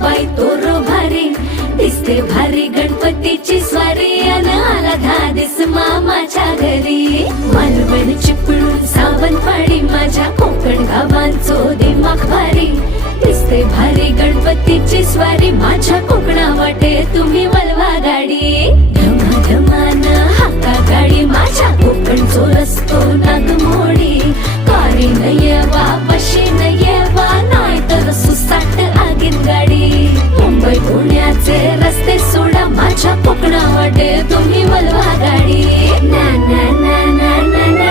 बाई तोरो भारी दिसते भारी गणपतीची स्वारी अन आला धादिस मामाच्या घरी मालवण चिपळूण सावंतवाडी माझ्या कोकण गावांचो दिमाग भारी दिसते भारी गणपतीची स्वारी माझ्या कोकणा वाटे तुम्ही वलवा गाडी धमाधमान हाका गाडी माझ्या कोकणचो रस्तो नागमोडी कारी न येवा बशी न येवा नाही तर सुसाट आगीन गाडी मुंबई पुण्याचे रस्ते सोडा माझ्या कोकणा वाटे तुम्ही